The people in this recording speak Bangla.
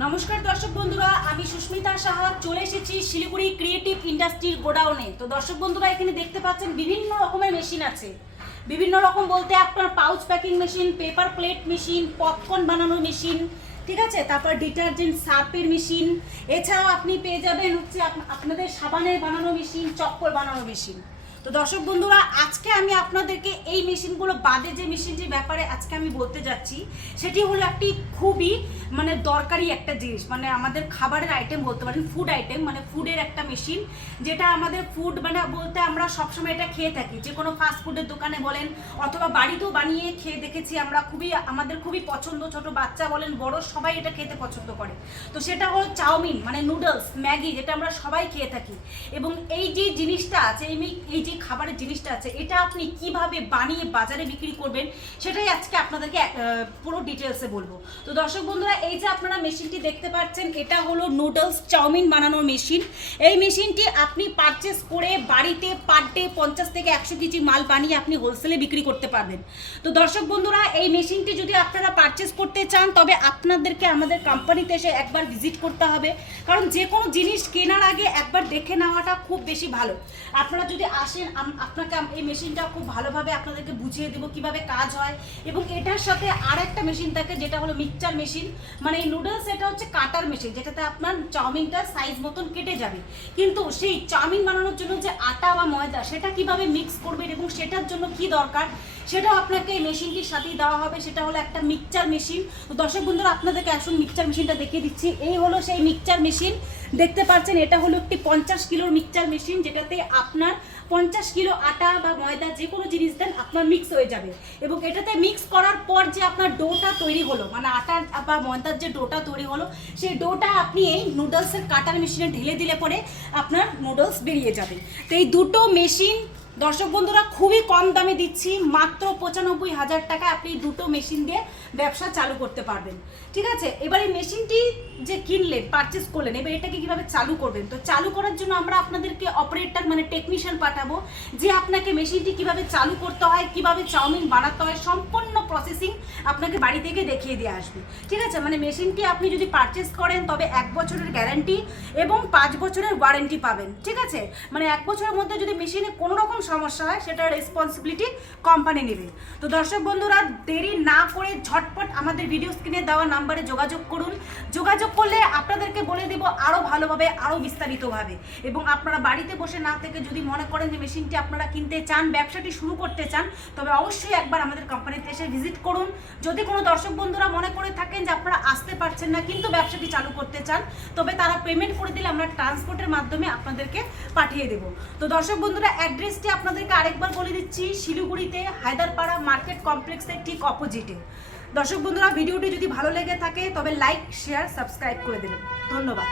নমস্কার দর্শক বন্ধুরা, আমি সুস্মিতা সাহা। চলে এসেছি শিলিগুড়ি ক্রিয়েটিভ ইন্ডাস্ট্রির গোডাউনে। তো দর্শক বন্ধুরা, এখানে দেখতে পাচ্ছেন বিভিন্ন রকমের মেশিন আছে। বিভিন্ন রকম বলতে আপনার pouch packing machine paper plate machine popcorn বানানোর মেশিন ঠিক আছে? তারপর ডিটারজেন্ট সার্পের মেশিন এছাড়াও আপনি পেয়ে যাবেন হচ্ছে আপ- আপনাদের সাবানের বানানো মেশিন চপ্পল বানানো মেশিন তো দর্শক বন্ধুরা, আজকে আমি আপনাদেরকে এই মেশিনগুলো বাদে যে মেশিনটির ব্যাপারে আজকে আমি বলতে যাচ্ছি, সেটি হলো একটি খুবই মানে দরকারি একটা জিনিস। মানে আমাদের খাবারের আইটেম বলতে পারেন ফুড আইটেম মানে ফুডের একটা মেশিন যেটা আমাদের ফুড মানে বলতে আমরা সবসময় এটা খেয়ে থাকি। যে কোনো ফাস্ট ফুডের দোকানে বলেন, অথবা বাড়িতেও বানিয়ে খেয়ে দেখেছি আমরা, খুবই, আমাদের খুবই পছন্দ, ছোট বাচ্চা বলেন, বড় সবাই এটা খেতে পছন্দ করে। তো সেটা হলো চাউমিন মানে নুডলস ম্যাগি, যেটা আমরা সবাই খেয়ে থাকি। এবং এই যে জিনিসটা আছে, এই এই যে খাবারের জিনিসটা আছে, এটা আপনি কীভাবে বানিয়ে বাজারে বিক্রি করবেন, সেটাই আজকে আপনাদেরকে পুরো ডিটেলসে বলব। তো দর্শক বন্ধুরা, এই যে আপনারা মেশিনটি দেখতে পাচ্ছেন, এটা হলো নুডলস চাউমিন বানানোর মেশিন। এই মেশিনটি আপনি পারচেস করে বাড়িতে পার ডে পঞ্চাশ থেকে একশো কেজি মাল বানিয়ে আপনি হোলসেলে বিক্রি করতে পারবেন। তো দর্শক বন্ধুরা, এই মেশিনটি যদি আপনারা পারচেস করতে চান, তবে আপনাদেরকে আমাদের কোম্পানিতে এসে একবার ভিজিট করতে হবে। কারণ যে কোনো জিনিস কেনার আগে একবার দেখে নেওয়াটা খুব বেশি ভালো। আপনারা যদি আসেন আম- আপনাকে এই মেশিনটা খুব ভালোভাবে আপনাদেরকে বুঝিয়ে দেবো কীভাবে কাজ হয়। এবং এটার সাথে আর একটা মেশিন থাকে, যেটা হলো মিক্সচার মেশিন মানে এই নুডলস এটা হচ্ছে কাটার মেশিন যেটাতে আপনার চাউমিনটা সাইজ মতন কেটে যাবে। কিন্তু সেই চাউমিন বানানোর জন্য যে আটা বা ময়দা, সেটা কীভাবে মিক্স করবেন এবং সেটার জন্য কি দরকার? সেটাও আপনাকে এই মেশিনটির সাথেই দেওয়া হবে, সেটা হলো একটা মিক্সচার মেশিন। দর্শক বন্ধুরা, আপনাদেরকে আসুন মিক্সচার মেশিনটা দেখিয়ে দিচ্ছি। এই হলো সেই মিক্সচার মেশিন। দেখতে পাচ্ছেন, এটা হলো একটি পঞ্চাশ কিলোর মিক্সচার মেশিন, যেটাতে আপনার পঞ্চাশ কিলো আটা বা ময়দা যে কোনো জিনিস দেন আপনার মিক্স হয়ে যাবে। এবং এটাতে মিক্স করার পর যে আপনার ডোটা তৈরি হলো মানে আটার বা ময়দার যে ডোটা তৈরি হলো, সেই ডোটা আপনি এই নুডলসের কাটার মেশিনে ঢেলে দিলে পরে আপনার নুডলস বেরিয়ে যাবে। তো এই দুটো মেশিন দর্শক বন্ধুরা, খুবই কম দামে দিচ্ছি। মাত্র পঁচানব্বই হাজার টাকা আপনি দুটো মেশিন দিয়ে ব্যবসা চালু করতে পারবেন। ঠিক আছে? এবার এই মেশিনটি যে কিনলেন পারচেস করলেন, এবার এটাকে কীভাবে চালু করবেন? তো চালু করার জন্য আমরা আপনাদেরকে অপারেটর মানে টেকনিশিয়ান পাঠাবো, যে আপনাকে মেশিনটি কীভাবে চালু করতে হয়, কীভাবে চাউমিন বানাতে হয়, সম্পূর্ণ প্রসেসিং আপনাকে বাড়ি থেকে দেখিয়ে দিয়ে আসবে। ঠিক আছে? মানে মেশিনটি আপনি যদি পারচেস করেন, তবে এক বছরের গ্যারান্টি এবং পাঁচ বছরের ওয়ারেন্টি পাবেন। ঠিক আছে? মানে এক বছরের মধ্যে যদি মেশিনে কোনো রকম সমস্যা হয় সেটার রেসপন্সিবিলিটি কোম্পানি নেবে। তো দর্শক বন্ধুরা, দেরি না করে ঝটপট আমাদের ভিডিও স্ক্রিনে দেওয়া নাম্বারে যোগাযোগ করুন। যোগাযোগ করলে আপনাদেরকে বলে দেব আরও ভালোভাবে আরও বিস্তারিতভাবে। এবং আপনারা বাড়িতে বসে না থেকে যদি মনে করেন যে মেশিনটি আপনারা কিনতে চান, ব্যবসাটি শুরু করতে চান, তবে অবশ্যই একবার আমাদের কোম্পানিতে এসে ভিজিট করুন। যদি কোনো দর্শক বন্ধুরা মনে করে থাকেন যে আপনারা আসতে পারছেন না, কিন্তু ব্যবসাটি চালু করতে চান, তবে তারা পেমেন্ট করে দিলে আমরা ট্রান্সপোর্টের মাধ্যমে আপনাদেরকে পাঠিয়ে দেব। তো দর্শক বন্ধুরা অ্যাড্রেসটি আপনাদেরকে আরেকবার বলে দিচ্ছি, শিলিগুড়িতে হায়দারপাড়া মার্কেট কমপ্লেক্সের ঠিক অপোজিটে। দর্শক বন্ধুরা, ভিডিওটি যদি ভালো লেগে থাকে, তবে লাইক, শেয়ার, সাবস্ক্রাইব করে দেবেন। ধন্যবাদ।